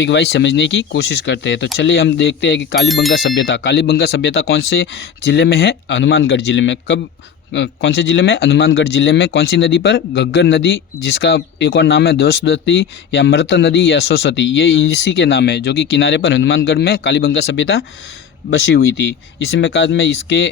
Topic wise समझने की कोशिश करते हैं। तो चलिए हम देखते हैं कि कालीबंगा सभ्यता, कालीबंगा सभ्यता कौन से ज़िले में है? हनुमानगढ़ ज़िले में। कब, कौन से ज़िले में? हनुमानगढ़ ज़िले में। कौन सी नदी पर? घग्गर नदी, जिसका एक और नाम है द्वसवती या मृत नदी या सरस्वती, ये इसी के नाम है, जो कि किनारे पर हनुमानगढ़ में कालीबंगा सभ्यता बसी हुई थी। इसी में बाद में इसके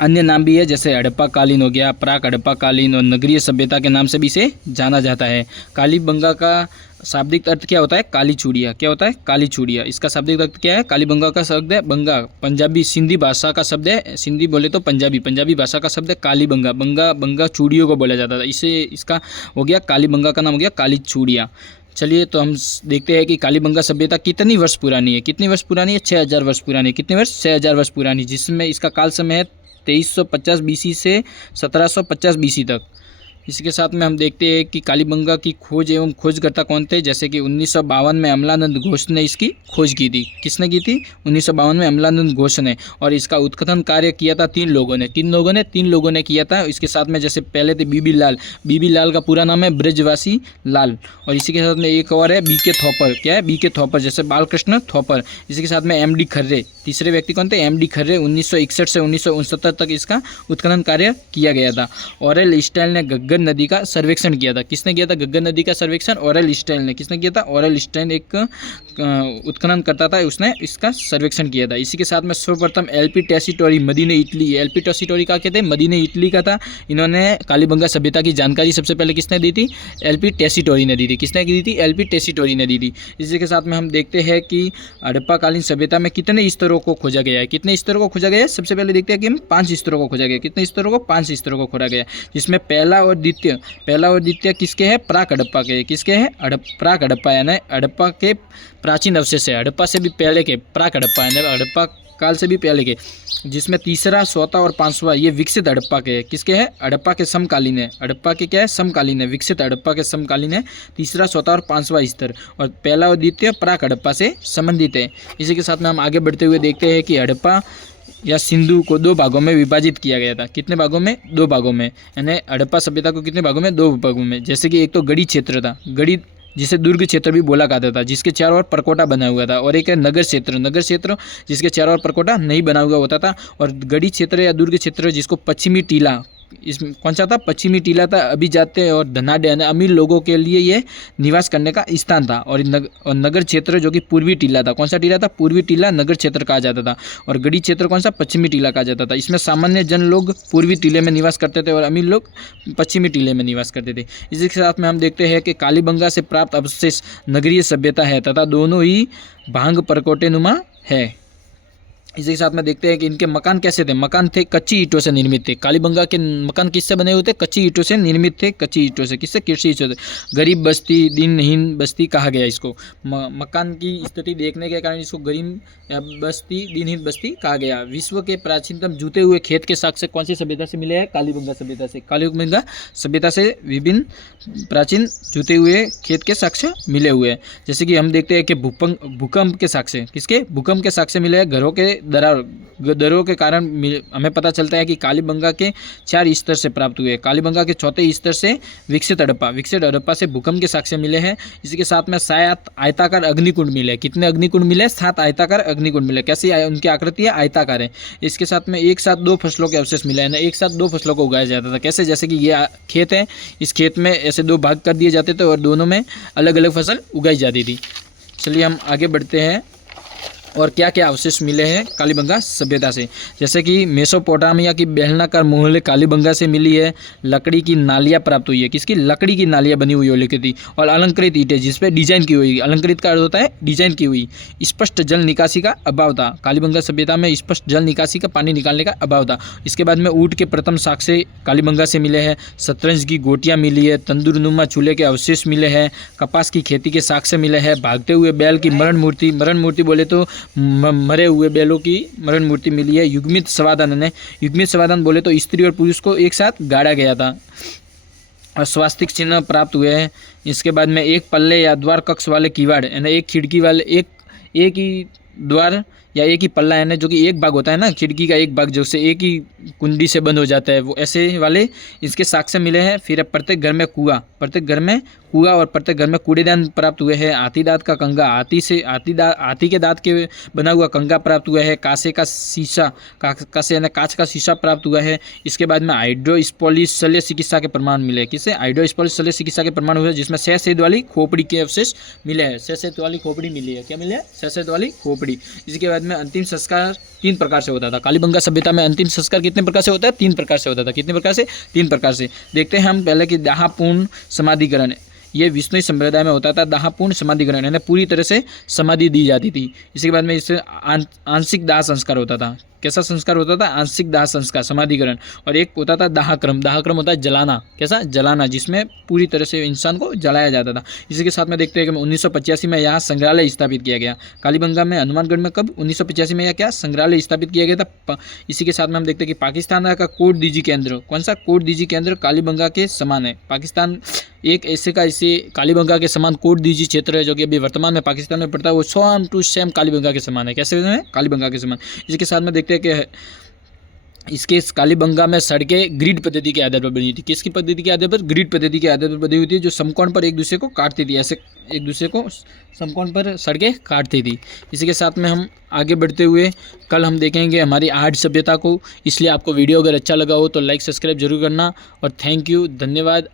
अन्य नाम भी है, जैसे हड़प्पा कालीन हो गया, प्राक हड़प्पा कालीन, और नगरीय सभ्यता के नाम से भी इसे जाना जाता है। कालीबंगा का शाब्दिक अर्थ क्या होता है? काली चूड़िया। क्या होता है? काली चूड़िया। इसका शाब्दिक अर्थ क्या है? कालीबंगा का शब्द है बंगा, पंजाबी सिंधी भाषा का शब्द है, सिंधी बोले तो पंजाबी भाषा का शब्द है कालीबंगा। बंगा चूड़ियों को बोला जाता था, इसे इसका हो गया कालीबंगा का नाम हो गया काली चूड़िया। चलिए तो हम देखते हैं कि कालीबंगा सभ्यता कितनी वर्ष पुरानी है। कितनी वर्ष पुरानी है? 6000 वर्ष पुरानी है। कितने वर्ष? 6000 वर्ष पुरानी, जिसमें इसका काल समय है 2350 बीसी से 1750 बीसी तक। इसके साथ में हम देखते हैं कि कालीबंगा की खोज एवं खोजकर्ता कौन थे, जैसे कि 1952 में अमलानंद घोष ने इसकी खोज की थी। किसने की थी? 1952 में अमलानंद घोष ने। और इसका उत्खनन कार्य किया था तीन लोगों ने किया था। इसके साथ में जैसे पहले थे बीबी लाल का पूरा नाम है ब्रजवासी लाल, और इसी के साथ में एक और है बीके थोपर। क्या है? बीके थोपर, जैसे बालकृष्ण थोपर। इसी के साथ में एमडी खर्रे, तीसरे व्यक्ति कौन थे? एमडी खर्रे। 1961 से 1969 तक इसका उत्खनन कार्य किया गया था। ऑरेल स्टाइल ने घग्गर नदी का सर्वेक्षण किया था। किसने किया था घग्गर नदी का सर्वेक्षण? ऑरेल स्टाइल ने। किसने किया था? ऑरेल स्टाइल एक उत्खनन करता था, उसने इसका सर्वेक्षण किया था। इसी के साथ में सर्वप्रथम एलपी टेसीटोरी, मदीने इटली। एलपी टेसीटोरी का कहते हैं? मदीने इटली का था। इन्होंने कालीबंगा सभ्यता की जानकारी सबसे पहले किसने दी थी? एलपी टेसीटोरी ने दी थी। किसने दी थी? एलपी टेसीटोरी ने दी थी। इसी के साथ में हम देखते हैं कि हड़प्पाकालीन सभ्यता में कितने स्तरों को खोजा गया है। कितने स्तरों को खोजा गया है? सबसे पहले देखते हैं कि हम 5 स्तरों को खोजा गया। कितने स्तरों को? 5 स्तरों को खोजा गया, जिसमें पहला और द्वितीय किसके हैं? प्राक हड़प्पा के। किसके हैं? प्राक हड़प्पा, यानी हड़प्पा के प्राचीन अवशेष है। हड़प्पा से भी पहले के प्राक हड़प्पा, यानी हड़प्पा काल से भी पहले के, जिसमें तीसरा, चौथा और 5वां ये विकसित हड़प्पा के हैं। किसके हैं? हड़प्पा के समकालीन है। हड़प्पा के क्या है? समकालीन है। विकसित हड़प्पा के समकालीन है, तीसरा, चौथा और 5वां स्तर। और पहला और द्वितीय प्राक हड़प्पा से संबंधित है। इसी के साथ में हम आगे बढ़ते हुए देखते हैं कि हड़प्पा या सिंधु को 2 भागों में विभाजित किया गया था। कितने भागों में? 2 भागों में। यानी हड़प्पा सभ्यता को कितने भागों में? 2 भागों में। जैसे कि एक तो गढ़ी क्षेत्र था, गढ़ी जिसे दुर्ग क्षेत्र भी बोला करता था, जिसके चारों ओर परकोटा बना हुआ था। और एक है नगर क्षेत्र जिसके चारों ओर परकोटा नहीं बना हुआ होता था। और गढ़ी क्षेत्र या दुर्ग क्षेत्र जिसको पश्चिमी टीला, इसमें कौन सा था? पश्चिमी टीला था। अभिजात्य और धनाढ़ यानी अमीर लोगों के लिए ये निवास करने का स्थान था। और नगर क्षेत्र जो कि पूर्वी टीला था। कौन सा टीला था? पूर्वी टीला नगर क्षेत्र कहा जाता था। और गढ़ी क्षेत्र कौन सा? पश्चिमी टीला कहा जाता था। इसमें सामान्य जन लोग पूर्वी टीले में निवास करते थे और अमीर लोग पश्चिमी टीले में निवास करते थे। इसी के साथ में हम देखते हैं कि कालीबंगा से प्राप्त अवशेष नगरीय सभ्यता है तथा दोनों ही भांग परकोटे नुमा है। इसी के साथ में देखते हैं कि इनके मकान कैसे थे। मकान थे कच्ची ईंटों से निर्मित थे। कालीबंगा के मकान किससे बने हुए थे? कच्ची ईंटों से निर्मित थे। कच्ची ईंटों से, किससे? कृषि ईंटों से। गरीब बस्ती, दिनहीन बस्ती कहा गया इसको। मकान की स्थिति देखने के कारण इसको गरीब बस्ती, दिनहीन बस्ती कहा गया। विश्व के प्राचीनतम जूते हुए खेत के साक्ष्य कौन सी सभ्यता से मिले हैं? कालीबंगा सभ्यता से। कालीबंगा सभ्यता से विभिन्न प्राचीन जूते हुए खेत के साक्ष्य मिले हुए हैं। जैसे कि हम देखते हैं कि भूकंप के साक्ष्य, किसके? भूकंप के साक्ष्य मिले हैं। घरों के दरों के कारण हमें पता चलता है कि कालीबंगा के 4 स्तर से प्राप्त हुए। कालीबंगा के चौथे स्तर से विकसित हड़प्पा से भूकंप के साक्ष्य मिले हैं। इसी के साथ में 7 आयताकार अग्निकुंड मिले। कितने अग्निकुंड मिले? 7 आयताकार अग्निकुंड मिले। कैसी उनकी आकृति है? आयताकार है। इसके साथ में एक साथ 2 फसलों के अवशेष मिले हैं। एक साथ 2 फसलों को उगाया जाता था। कैसे? जैसे कि ये खेत है, इस खेत में ऐसे 2 भाग कर दिए जाते थे और दोनों में अलग अलग फसल उगाई जाती थी। चलिए हम आगे बढ़ते हैं और क्या क्या अवशेष मिले हैं कालीबंगा सभ्यता से। जैसे कि मेसोपोटामिया की बेलनाकार मोहल्ले कालीबंगा से मिली है। लकड़ी की नालियाँ प्राप्त हुई है। किसकी? लकड़ी की नालियाँ बनी हुई लिखी थी। और अलंकृत ईंटें जिसपे डिजाइन की हुई। अलंकृत का अर्थ होता है डिजाइन की हुई। स्पष्ट जल निकासी का अभाव था। कालीबंगा सभ्यता में स्पष्ट जल निकासी का, पानी निकालने का अभाव था। इसके बाद में ऊँट के प्रथम साक्ष्य कालीबंगा से मिले हैं। शतरंज की गोटियाँ मिली है। तंदूरनुमा चूल्हे के अवशेष मिले हैं। कपास की खेती के साक्ष्य मिले हैं। भागते हुए बैल की मरण मूर्ति बोले तो मरे हुए बैलों की मरण मूर्ति मिली है। युग्मित समाधान बोले तो स्त्री और पुरुष को एक साथ गाड़ा गया था। और स्वास्तिक चिन्ह प्राप्त हुए हैं। इसके बाद में एक पल्ले या द्वार कक्ष वाले किवाड़, यानी एक खिड़की वाले, एक ही द्वार या एक ही पल्ला यानी जो कि एक भाग होता है ना, खिड़की का एक भाग जो से एक ही कुंडी से बंद हो जाता है, वो ऐसे वाले इसके साक्ष्य मिले हैं। फिर प्रत्येक घर में कुआं, प्रत्येक घर में कुआं और प्रत्येक घर में कूड़ेदान प्राप्त हुए हैं। हाथी दांत का कंगा, हाथी के दांत के बना हुआ कंगा प्राप्त हुआ है। कांसे का शीशा, कांसे यानी कांच का शीशा प्राप्त हुआ है। इसके बाद में हाइड्रोस्पोलिस शल्य चिकित्सा के प्रमाण मिले। किससे? हाइड्रोस्पोलिस शल्य चिकित्सा के प्रमाण हुए, जिसमें सहसैद वाली खोपड़ी के अवशेष मिले हैं। सहसैद वाली खोपड़ी मिली है। क्या मिले है? सहसैद वाली खोपड़ी। इसके बाद में अंतिम संस्कार 3 प्रकार से होता था। कालीबंगा सभ्यता में अंतिम संस्कार कितने प्रकार से होता है? 3 प्रकार से होता था। कितने प्रकार से? 3 प्रकार से। देखते हैं हम पहले कि दाहपूर्ण समाधिकरण, ये विष्णुई संप्रदाय में होता था। दाहपूर्ण समाधिकरण यानी पूरी तरह से समाधि दी जाती थी। इसके बाद में इससे आंशिक दाह संस्कार होता था। कैसा संस्कार होता था? आंशिक दाह संस्कार, समाधिकरण। और एक होता था दाहक्रम। दाहक्रम होता है जलाना। कैसा? जलाना, जिसमें पूरी तरह से इंसान को जलाया जाता था। इसी के साथ में देखते हैं कि 1985 में यहाँ संग्रहालय स्थापित किया गया। कालीबंगा में, हनुमानगढ़ में कब? 1985 में यह क्या? संग्रहालय स्थापित किया गया था। इसी के साथ में हम देखते हैं कि पाकिस्तान का कोट डीजी केंद्र, कौन सा? कोट डीजी केंद्र कालीबंगा के समान है। पाकिस्तान एक ऐसे कालीबंगा के समान कोट डीजी क्षेत्र है जो कि अभी वर्तमान में पाकिस्तान में पड़ता है। वो सेम टू सेम कालीबंगा के समान है। कैसे है? कालीबंगा के समान। इसके साथ में देखते हैं कि इसके कालीबंगा में सड़कें ग्रिड पद्धति के आधार पर बनी थी। किसकी पद्धति के आधार पर? ग्रिड पद्धति के आधार पर बनी हुई थी, जो समकोण पर एक दूसरे को काटती थी। ऐसे एक दूसरे को समकोण पर सड़कें काटती थी। इसी के साथ में हम आगे बढ़ते हुए कल हम देखेंगे हमारी आर्ट सभ्यता को। इसलिए आपको वीडियो अगर अच्छा लगा हो तो लाइक सब्सक्राइब जरूर करना। और थैंक यू, धन्यवाद।